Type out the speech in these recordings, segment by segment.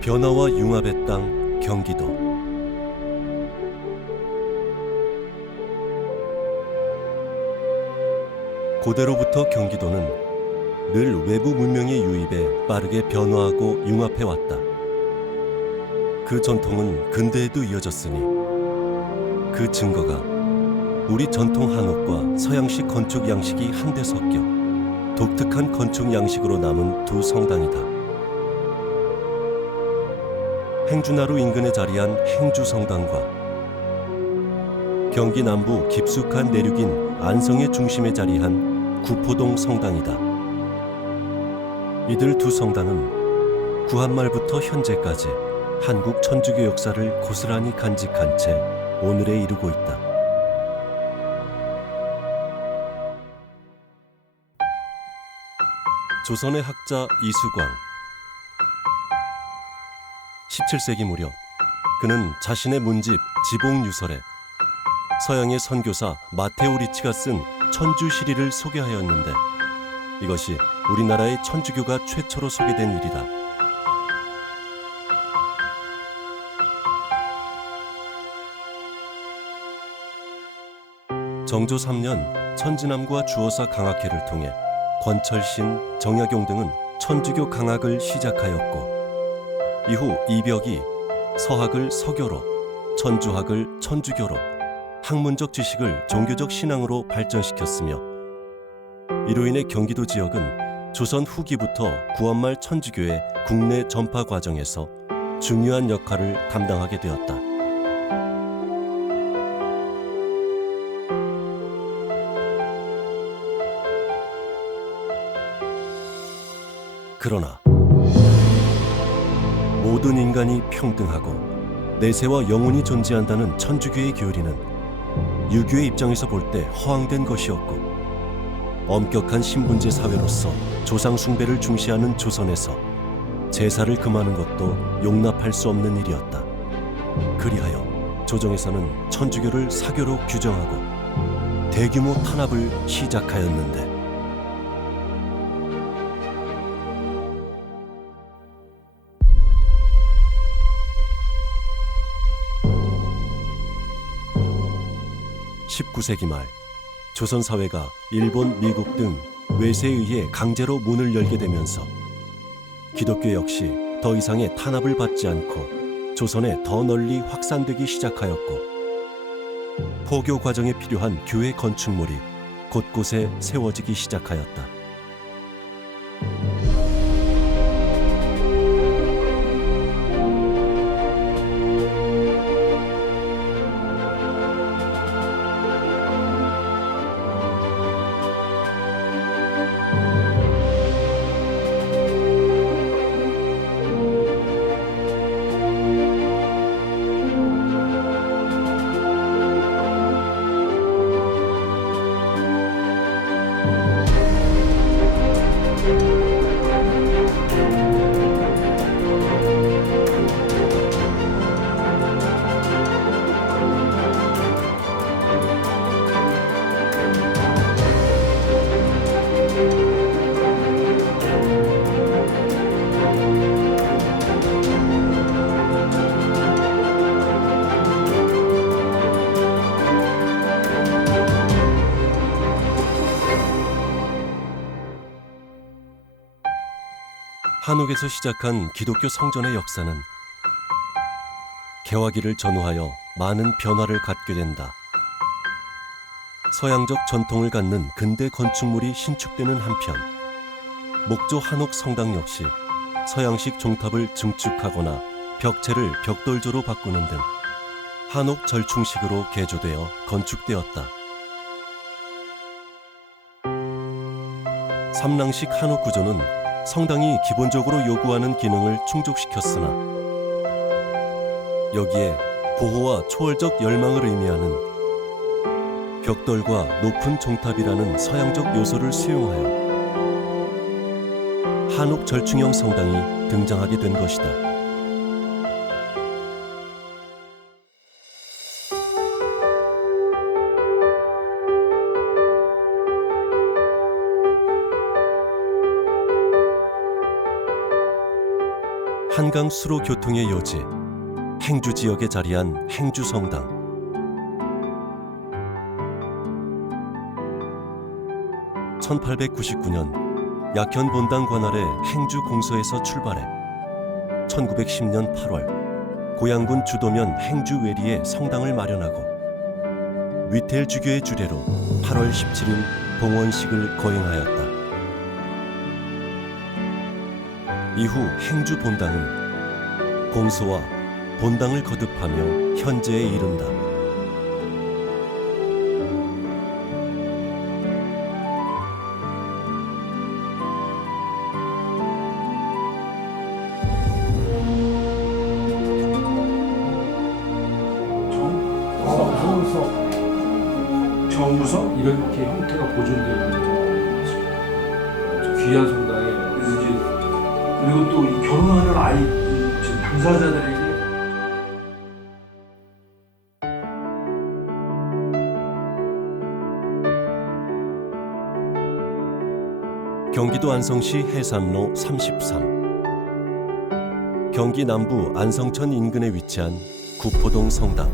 변화와 융합의 땅 경기도 고대로부터 경기도는 늘 외부 문명의 유입에 빠르게 변화하고 융합해 왔다. 그 전통은 근대에도 이어졌으니 그 증거가 우리 전통 한옥과 서양식 건축 양식이 한데 섞여 독특한 건축 양식으로 남은 두 성당이다. 행주나루 인근에 자리한 행주성당과 경기 남부 깊숙한 내륙인 안성의 중심에 자리한 구포동 성당이다. 이들 두 성당은 구한말부터 현재까지 한국 천주교 역사를 고스란히 간직한 채 오늘에 이르고 있다. 조선의 학자 이수광 17세기 무렵 그는 자신의 문집 지봉 유설에 서양의 선교사 마테오 리치가 쓴 천주 시리를 소개하였는데 이것이 우리나라의 천주교가 최초로 소개된 일이다. 정조 3년 천지남과 주어사 강학회를 통해 권철신, 정약용 등은 천주교 강학을 시작하였고 이후 이벽이 서학을 서교로, 천주학을 천주교로, 학문적 지식을 종교적 신앙으로 발전시켰으며 이로 인해 경기도 지역은 조선 후기부터 구원말 천주교의 국내 전파 과정에서 중요한 역할을 감당하게 되었다. 그러나 모든 인간이 평등하고 내세와 영혼이 존재한다는 천주교의 교리는 유교의 입장에서 볼 때 허황된 것이었고 엄격한 신분제 사회로서 조상 숭배를 중시하는 조선에서 제사를 금하는 것도 용납할 수 없는 일이었다. 그리하여 조정에서는 천주교를 사교로 규정하고 대규모 탄압을 시작하였는데 (19세기) 말 조선 사회가 일본, 미국 등 외세에 의해 강제로 문을 열게 되면서 기독교 역시 더 이상의 탄압을 받지 않고 조선에 더 널리 확산되기 시작하였고 포교 과정에 필요한 교회 건축물이 곳곳에 세워지기 시작하였다. 한옥에서 시작한 기독교 성전의 역사는 개화기를 전후하여 많은 변화를 갖게 된다. 서양적 전통을 갖는 근대 건축물이 신축되는 한편 목조 한옥 성당 역시 서양식 종탑을 증축하거나 벽체를 벽돌조로 바꾸는 등 한옥 절충식으로 개조되어 건축되었다. 삼랑식 한옥 구조는 성당이 기본적으로 요구하는 기능을 충족시켰으나 여기에 보호와 초월적 열망을 의미하는 벽돌과 높은 종탑이라는 서양적 요소를 수용하여 한옥 절충형 성당이 등장하게 된 것이다. 한강 수로 교통의 요지 행주 지역에 자리한 행주 성당. 1899년 약현 본당 관할의 행주 공서에서 출발해 1910년 8월 고양군 주도면 행주 외리에 성당을 마련하고 위텔 주교의 주례로 8월 17일 봉헌식을 거행하였다. 이후 행주 본당은 공소와 본당을 거듭하며 현재에 이른다. 정무석? 이렇게 형태가 보존되어 있는 저 귀한 이제 그리고 또 이 결혼하는 아이 이 지금 당사자들에게. 경기도 안성시 해산로 33 경기 남부 안성천 인근에 위치한 구포동 성당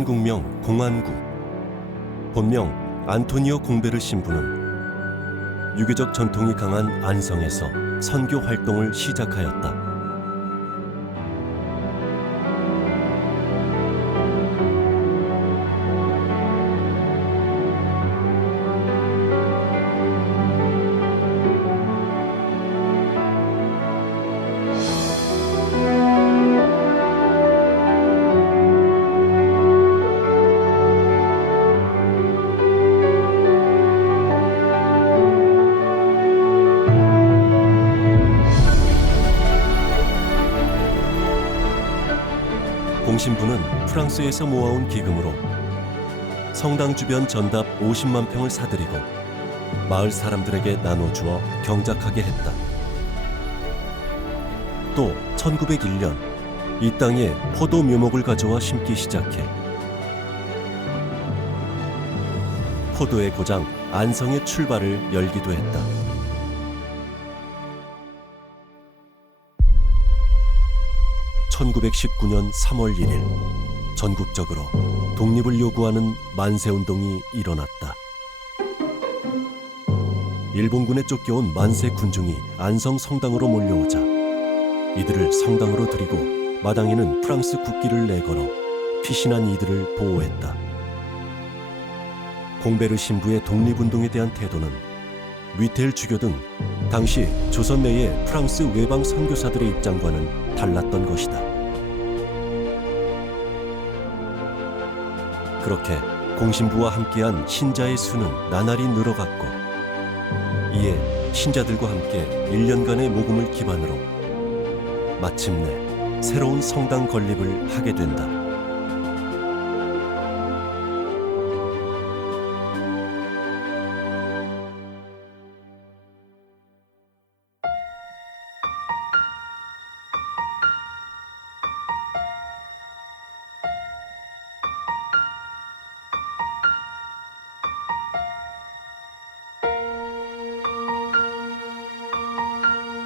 한국명 공안구 본명 안토니오 공베르 신부는 유교적 전통이 강한 안성에서 선교 활동을 시작하였다. 프랑스에서 모아온 기금으로 성당 주변 전답 50만 평을 사들이고 마을 사람들에게 나눠주어 경작하게 했다. 또 1901년 이 땅에 포도 묘목을 가져와 심기 시작해 포도의 고장 안성의 출발을 열기도 했다. (1919년 3월 1일) 전국적으로 독립을 요구하는 만세운동이 일어났다. 일본군에 쫓겨온 만세 군중이 안성 성당으로 몰려오자 이들을 성당으로 들이고 마당에는 프랑스 국기를 내걸어 피신한 이들을 보호했다. 공베르 신부의 독립운동에 대한 태도는 위텔 주교 등 당시 조선 내의 프랑스 외방 선교사들의 입장과는 달랐던 것이다. 그렇게 공신부와 함께한 신자의 수는 나날이 늘어갔고 이에 신자들과 함께 1년간의 모금을 기반으로 마침내 새로운 성당 건립을 하게 된다.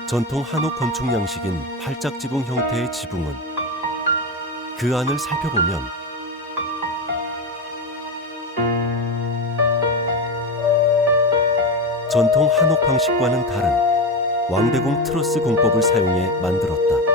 전통 한옥 건축 양식인 팔짝 지붕 형태의 지붕은 그 안을 살펴보면 전통 한옥 방식과는 다른 왕대공 트러스 공법을 사용해 만들었다.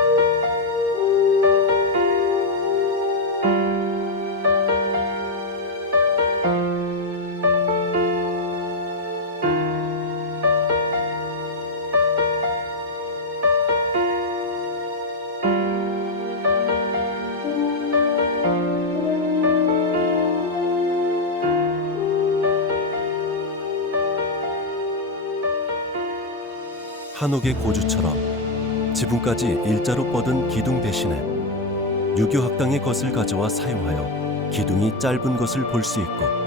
한옥의 고주처럼 지붕까지 일자로 뻗은 기둥 대신에 유교 학당의 것을 가져와 사용하여 기둥이 짧은 것을 볼 수 있고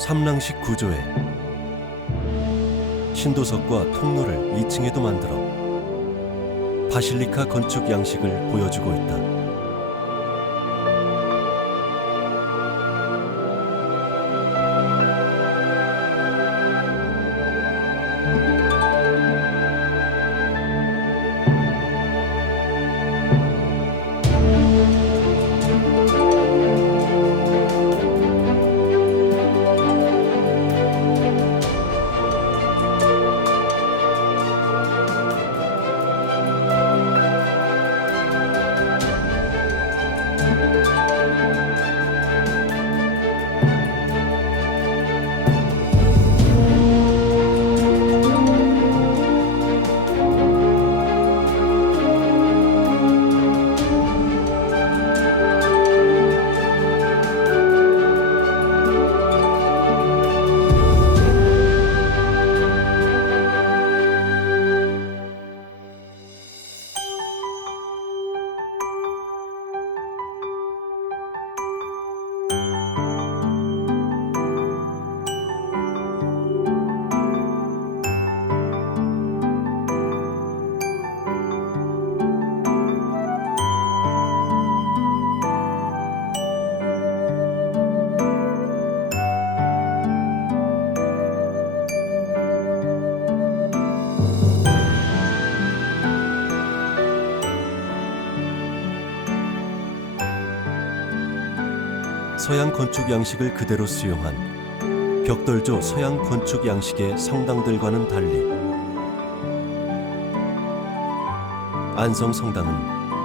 삼랑식 구조에 신도석과 통로를 2층에도 만들어 바실리카 건축 양식을 보여주고 있다. 서양 건축 양식을 그대로 수용한 벽돌조 서양 건축 양식의 성당들과는 달리 안성 성당은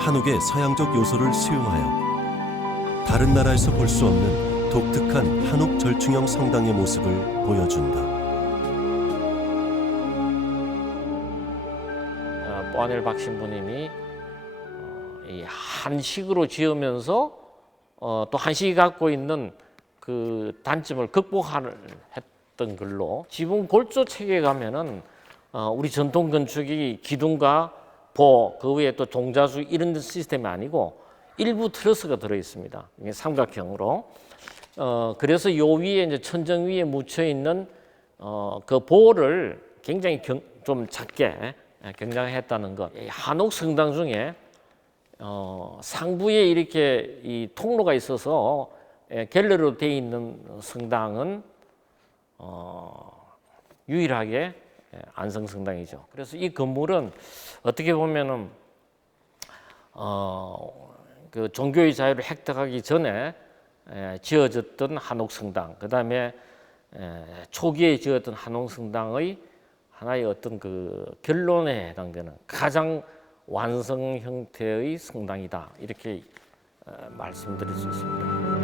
한옥의 서양적 요소를 수용하여 다른 나라에서 볼 수 없는 독특한 한옥 절충형 성당의 모습을 보여준다. 어, 뽀아넬 박 신부님이 어, 이 한식으로 지으면서 어, 또 한식이 갖고 있는 그 단점을 극복하는 했던 걸로 지붕 골조 체계에 가면은 어, 우리 전통 건축이 기둥과 보, 그 위에 또 종자수 이런 시스템이 아니고 일부 트러스가 들어 있습니다. 이게 삼각형으로. 어, 그래서 요 위에 이제 천정 위에 묻혀 있는 어, 그 보를 굉장히 경, 좀 작게 예, 경장했다는 것. 이 한옥 성당 중에 어, 상부에 이렇게 이 통로가 있어서 예, 갤러리로 되어 있는 성당은 어, 유일하게 예, 안성 성당이죠. 그래서 이 건물은 어떻게 보면은 어, 그 종교의 자유를 획득하기 전에 에, 지어졌던 한옥 성당, 그 다음에 초기에 지었던 한옥 성당의 하나의 어떤 그 결론에 해당되는 가장 완성 형태의 성당이다 이렇게 어, 말씀드릴 수 있습니다.